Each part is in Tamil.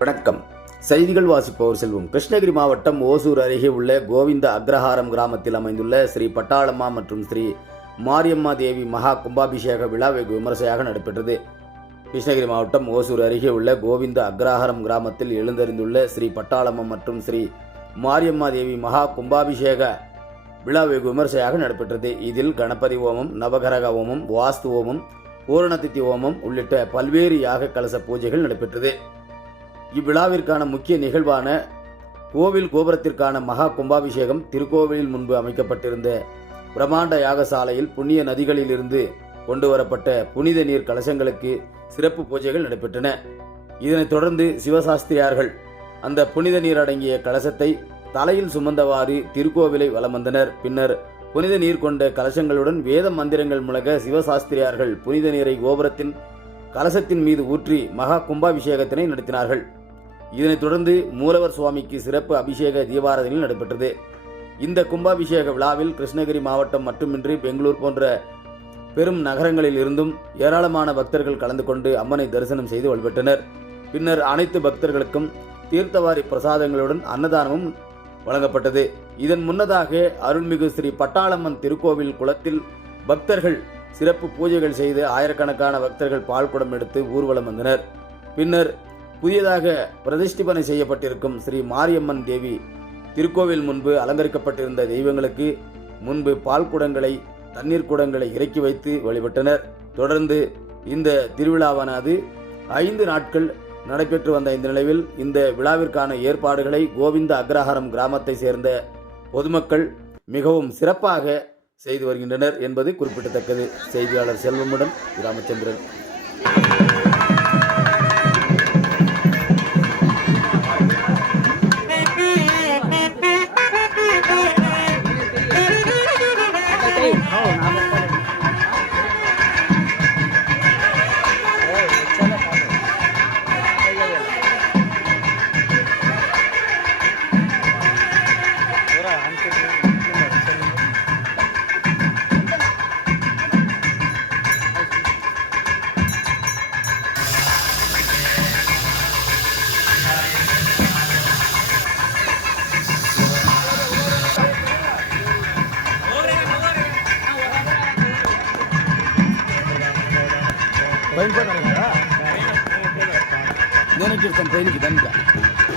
வணக்கம். செய்திகள் வாசிப்பவர் செல்வம். கிருஷ்ணகிரி மாவட்டம் ஓசூர் அருகே உள்ள கோவிந்த அக்ரஹாரம் கிராமத்தில் அமைந்துள்ள ஸ்ரீ பட்டாளம்மா மற்றும் ஸ்ரீ மாரியம்மா தேவி மகா கும்பாபிஷேக விழா வெகு விமர்சையாக நடைபெற்றது. கிருஷ்ணகிரி மாவட்டம் ஓசூர் அருகே உள்ள கோவிந்த அக்ரஹாரம் கிராமத்தில் எழுந்தறிந்துள்ள ஸ்ரீ பட்டாளம்மா மற்றும் ஸ்ரீ மாரியம்மா தேவி மகா கும்பாபிஷேக விழா வெகு விமர்சையாக நடைபெற்றது. இதில் கணபதி ஓமம் நவகரக ஓமம் வாஸ்து ஓமம் பூரணதித்தி ஓமம் உள்ளிட்ட பல்வேறு யாக கலச பூஜைகள் நடைபெற்றது. இவ்விழாவிற்கான முக்கிய நிகழ்வான கோவில் கோபுரத்திற்கான மகா கும்பாபிஷேகம் திருக்கோவிலில் முன்பு அமைக்கப்பட்டிருந்த பிரம்மாண்ட யாகசாலையில் புண்ணிய நதிகளிலிருந்து கொண்டு வரப்பட்ட புனித நீர் கலசங்களுக்கு சிறப்பு பூஜைகள் நடைபெற்றன. இதனைத் தொடர்ந்து சிவசாஸ்திரியார்கள் அந்த புனித நீர் அடங்கிய கலசத்தை தலையில் சுமந்தவாறு திருக்கோவிலை வலம் வந்தனர். பின்னர் புனித நீர் கொண்ட கலசங்களுடன் வேத மந்திரங்கள் முழங்க சிவசாஸ்திரியார்கள் புனித நீரை கோபுரத்தின் கலசத்தின் மீது ஊற்றி மகா கும்பாபிஷேகத்தினை நடத்தினார்கள். இதனைத் தொடர்ந்து மூலவர் சுவாமிக்கு சிறப்பு அபிஷேக தீபாராதனையில் நடைபெற்றது. இந்த கும்பாபிஷேக விழாவில் கிருஷ்ணகிரி மாவட்டம் மட்டுமின்றி பெங்களூர் போன்ற பெரும் நகரங்களில் இருந்தும் ஏராளமான பக்தர்கள் கலந்து கொண்டு அம்மனை தரிசனம் செய்து வழிபட்டனர். பின்னர் அனைத்து பக்தர்களுக்கும் தீர்த்தவாரி பிரசாதங்களுடன் அன்னதானமும் வழங்கப்பட்டது. இதன் முன்னதாக அருள்மிகு ஸ்ரீ பட்டாளம்மன் திருக்கோவில் குளத்தில் பக்தர்கள் சிறப்பு பூஜைகள் செய்து ஆயிரக்கணக்கான பக்தர்கள் பால் குடம் எடுத்து ஊர்வலம் வந்தனர். பின்னர் புதியதாக பிரதிஷ்டிபனை செய்யப்பட்டிருக்கும் ஸ்ரீ மாரியம்மன் தேவி திருக்கோவில் முன்பு அலங்கரிக்கப்பட்டிருந்த தெய்வங்களுக்கு முன்பு பால் குடங்களை தண்ணீர் குடங்களை இறக்கி வைத்து வழிபட்டனர். தொடர்ந்து இந்த திருவிழாவானது ஐந்து நாட்கள் நடைபெற்று வந்த இந்த நிலையில் இந்த விழாவிற்கான ஏற்பாடுகளை கோவிந்த அக்ரஹாரம் கிராமத்தை சேர்ந்த பொதுமக்கள் மிகவும் சிறப்பாக செய்து வருகின்றனர் என்பது குறிப்பிடத்தக்கது. செய்தியாளர் செல்வமுடன் ராமச்சந்திரன். పైన నేను చూస్తాను పైనకి దానికి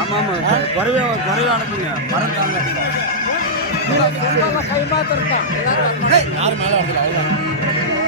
ஆமாம் ஆமாம் குறைவே குறைவே அனுப்புங்க மரம் தாங்க யாரும் மேலே வரல அவ்வளோ